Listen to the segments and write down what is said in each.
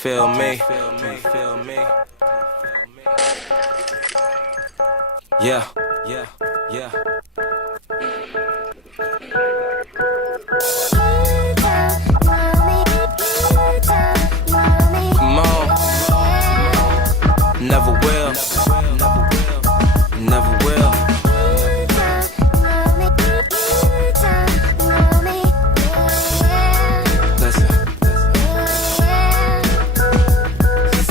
feel me? Yeah, yeah, yeah. Come on. Never will. Never will.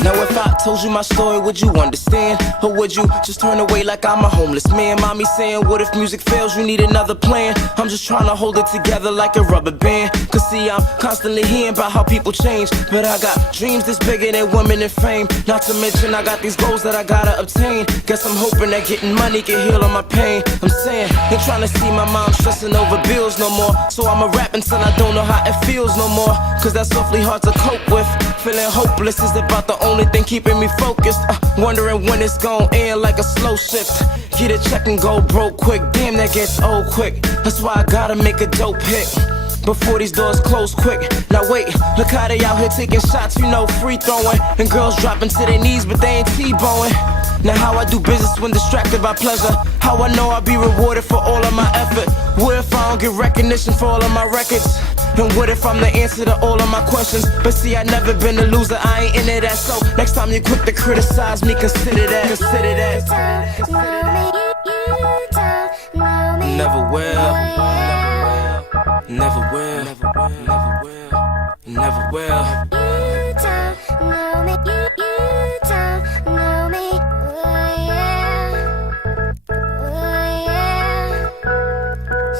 Now if I told you my story, would you understand? Or would you just turn away like I'm a homeless man? Mommy saying, what if music fails, you need another plan? I'm just trying to hold it together like a rubber band. Cause see, I'm constantly hearing about how people change, but I got dreams that's bigger than women and fame. Not to mention I got these goals that I gotta obtain. Guess I'm hoping that getting money can heal all my pain. I'm saying, ain't trying to see my mom stressing over bills no more. So I'ma rap until I don't know how it feels no more. Cause that's awfully hard to cope with. Feeling hopeless is about the only thing keeping me focused. Wondering when it's gon' end like a slow shift. Get a check and go broke quick. Damn, that gets old quick. That's why I gotta make a dope hit before these doors close quick. Now wait, look how they out here taking shots, you know, free throwing. And girls dropping to their knees, but they ain't T-bowing. Now how I do business when distracted by pleasure. How I know I'll be rewarded for all of my effort. What if I don't get recognition for all of my records? And what if I'm the answer to all of my questions? But see, I never been a loser, I ain't into that. So next time you quick to criticize me, consider that. Consider that. Never will. Never will. Never will.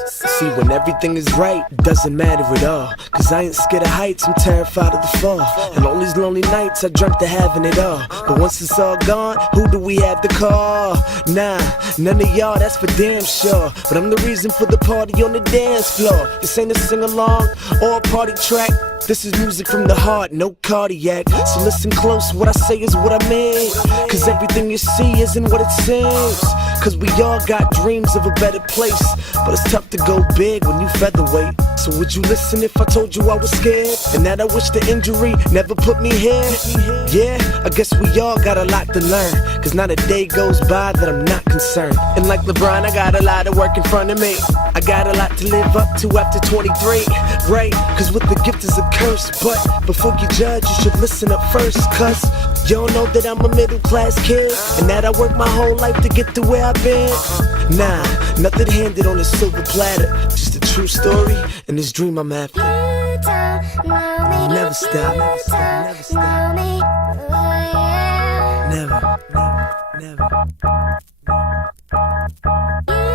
See, when everything is right, it doesn't matter at all. Cause I ain't scared of heights, I'm terrified of the fall. And all these lonely nights, I dreamt of having it all. But once it's all gone, who do we have to call? Nah, none of y'all, that's for damn sure. But I'm the reason for the party on the dance floor. This ain't a sing-along or a party track. This is music from the heart, no cardiac. So listen close, what I say is what I mean. Cause everything you see isn't what it seems. Cause we all got dreams of a better place, but it's tough to go big when you featherweight. So would you listen if I told you I was scared? And that I wish the injury never put me here? Yeah, I guess we all got a lot to learn. Cause not a day goes by that I'm not concerned. And like LeBron, I got a lot of work in front of me. I got a lot to live up to after 23, right? Cause with the gift is a curse. But before you judge, you should listen up first. Cause you don't know that I'm a middle class kid, and that I worked my whole life to get to where I've been. Nah, nothing handed on a silver platter. Just a true story and this dream I'm after. Never stop. Never stop. Never stop. Never. Never. Never.